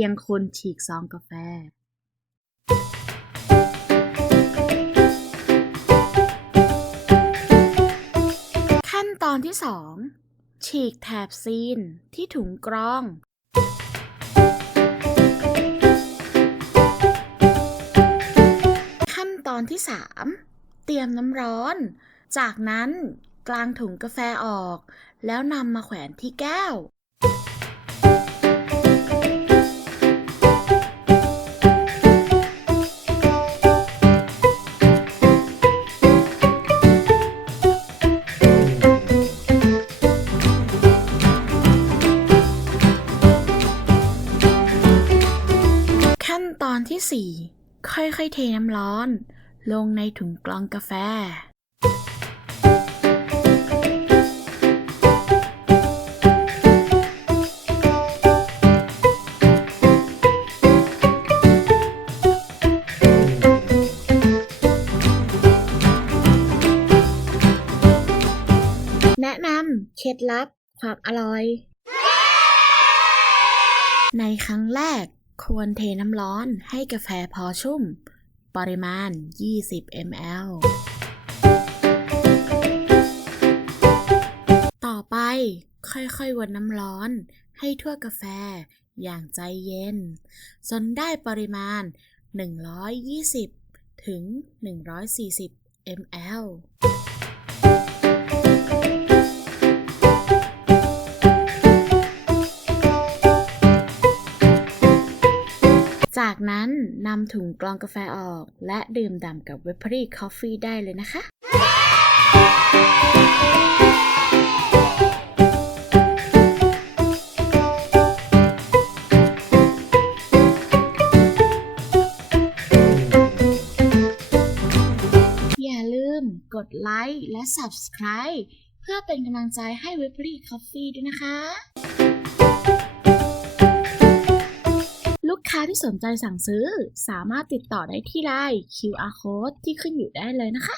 พียงคุณฉีกซองกาแฟ ขั้นตอนที่ 2 ฉีกแถบซีนที่ถุงกรองขั้นตอนที่ 3 เตรียมน้ำร้อน จากนั้นกลางถุงกาแฟออก แล้วนำมาแขวนที่แก้ว ที่ 4 ค่อยๆ เทน้ำร้อน ลงในถุงกรองกาแฟ แนะนำเคล็ดลับความอร่อย ในครั้งแรก ควรเทน้ำร้อนให้กาแฟพอชุ่ม ปริมาณ 20 ml ต่อไปค่อยๆวนน้ำร้อนให้ทั่วกาแฟอย่างใจเย็น จนได้ปริมาณ 120 ถึง 140 ml จากนั้นนำถุงกรองกาแฟออก และดื่มด่ำกับเวปรี่คอฟฟี่ได้เลยนะคะ อย่าลืมกดไลค์และ Subscribe เพื่อเป็นกำลังใจให้เวปรี่คอฟฟี่ด้วยนะคะ ค้าที่สนใจสั่งซื้อสามารถติดต่อได้ที่ไลน์ QR code ที่ขึ้นอยู่ได้เลยนะคะ